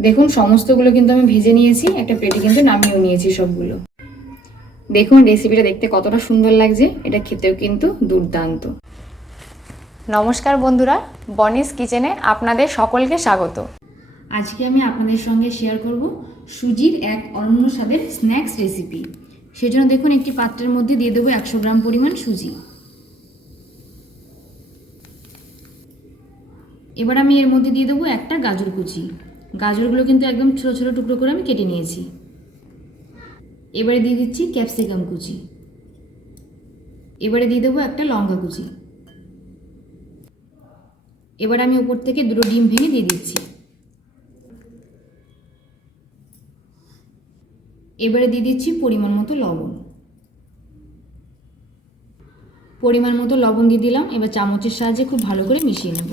দেখুন সমস্তগুলো কিন্তু আমি ভেজে নিয়েছি একটা প্লেটে কিন্তু নামিয়েও নিয়েছি সবগুলো। দেখুন রেসিপিটা দেখতে কতটা সুন্দর লাগছে এটা খেতেও কিন্তু দুর্দান্ত। নমস্কার বন্ধুরা বনিস কিচেনে আপনাদের সকলকে স্বাগত। আজকে আমি আপনাদের সঙ্গে শেয়ার করব সুজির এক অনন্য স্বাদের স্ন্যাক্স রেসিপি সেজন্য দেখুন একটি পাত্রের মধ্যে দিয়ে দেবো একশো গ্রাম পরিমাণ সুজি। এবার আমি এর মধ্যে দিয়ে দেবো একটা গাজর কুচি। গাজরগুলো কিন্তু একদম ছোটো ছোটো টুকরো করে আমি কেটে নিয়েছি। এবারে দিয়ে দিচ্ছি ক্যাপসিকাম কুচি। এবারে দিয়ে দেবো একটা লঙ্কা কুচি। এবার আমি উপর থেকে দুটো ডিম ভেঙে দিয়ে দিচ্ছি। এবারে দিয়ে দিচ্ছি পরিমাণ মতো লবণ। পরিমাণ মতো লবণ দিয়ে দিলাম, এবার চামচের সাহায্যে খুব ভালো করে মিশিয়ে নেব।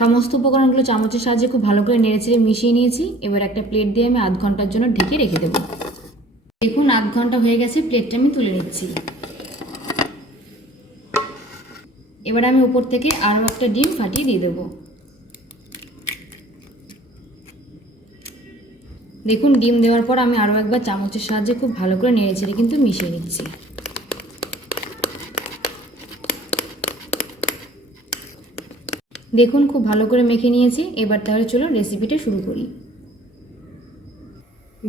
সমস্ত উপকরণগুলো চামচের সাহায্যে খুব ভালো করে নেড়েচেড়ে মিশিয়ে নিয়েছি। এবার একটা প্লেট দিয়ে আমি আধ ঘণ্টার জন্য ঢেকে রেখে দেবো। দেখুন, আধ ঘণ্টা হয়ে গেছে প্লেটটা আমি তুলে নিচ্ছি। এবার আমি উপর থেকে আরও একটা ডিম ফাটিয়ে দিয়ে দেবো। দেখুন, ডিম দেওয়ার পর আমি আরও একবার চামচের সাহায্যে খুব ভালো করে নেড়েচেড়ে কিন্তু মিশিয়ে নিচ্ছি। দেখুন, খুব ভালো করে মেখে নিয়েছি। এবার তাহলে চলো রেসিপিটা শুরু করি।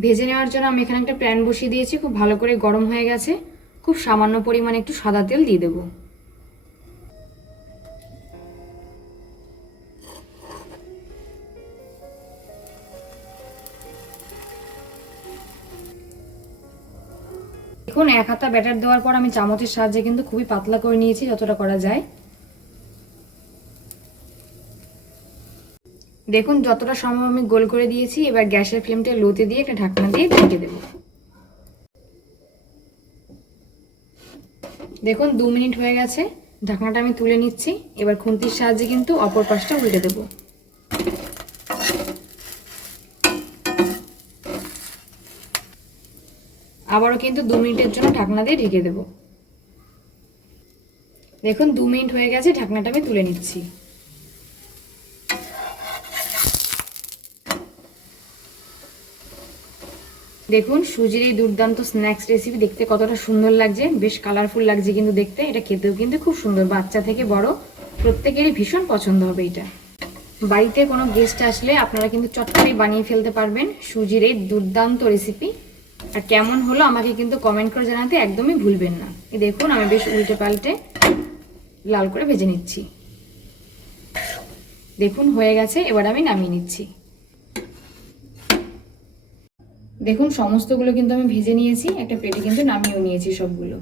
ভেজে নেওয়ার জন্য আমি এখানে একটা প্যান বসিয়ে দিয়েছি। খুব ভালো করে গরম হয়ে গেছে। খুব সামান্য পরিমাণে একটু সাদা তেল দিয়ে দেবো। দেখুন, এক হাতা ব্যাটার দেওয়ার পর আমি চামচের সাহায্যে কিন্তু খুবই পাতলা করে নিয়েছি, যতটা করা যায়। দেখুন, যতটা সম্ভব আমি গোল করে দিয়েছি, এবার গ্যাসের ফ্লেমটা লোতে দিয়ে একটা ঢাকনা দিয়ে ঢেকে দেবো। দেখুন, দু মিনিট হয়ে গেছে, ঢাকনাটা আমি তুলে নিচ্ছি, এবার খুন্তির সাহায্যে কিন্তু অপর পাশটা উল্টে দেবো। আবারও কিন্তু দু মিনিটের জন্য ঢাকনা দিয়ে ঢেকে দেবো। দেখুন, দু মিনিট হয়ে গেছে, ঢাকনাটা আমি তুলে নিচ্ছি। দেখুন, সুজির এই দুর্দান্ত স্ন্যাক্স রেসিপি দেখতে কতটা সুন্দর লাগছে। বেশ কালারফুল লাগছে কিন্তু দেখতে। এটা খেতেও কিন্তু খুব সুন্দর। বাচ্চা থেকে বড়, প্রত্যেকেরই ভীষণ পছন্দ হবে এটা। বাড়িতে কোনো গেস্ট আসলে আপনারা কিন্তু চটকরি বানিয়ে ফেলতে পারবেন সুজির এই দুর্দান্ত রেসিপি আর কেমন হলো আমাকে কিন্তু কমেন্ট করে জানাতে একদমই ভুলবেন না। দেখুন, আমি বেশ উল্টে পাল্টে লাল করে ভেজে নিচ্ছি। দেখুন, হয়ে গেছে, এবার আমি নামিয়ে নিচ্ছি। দেখুন সমস্তগুলো কিন্তু আমি ভেজে নিয়েছি একটা প্লেটে কিন্তু নামিয়েও নিয়েছি সবগুলো।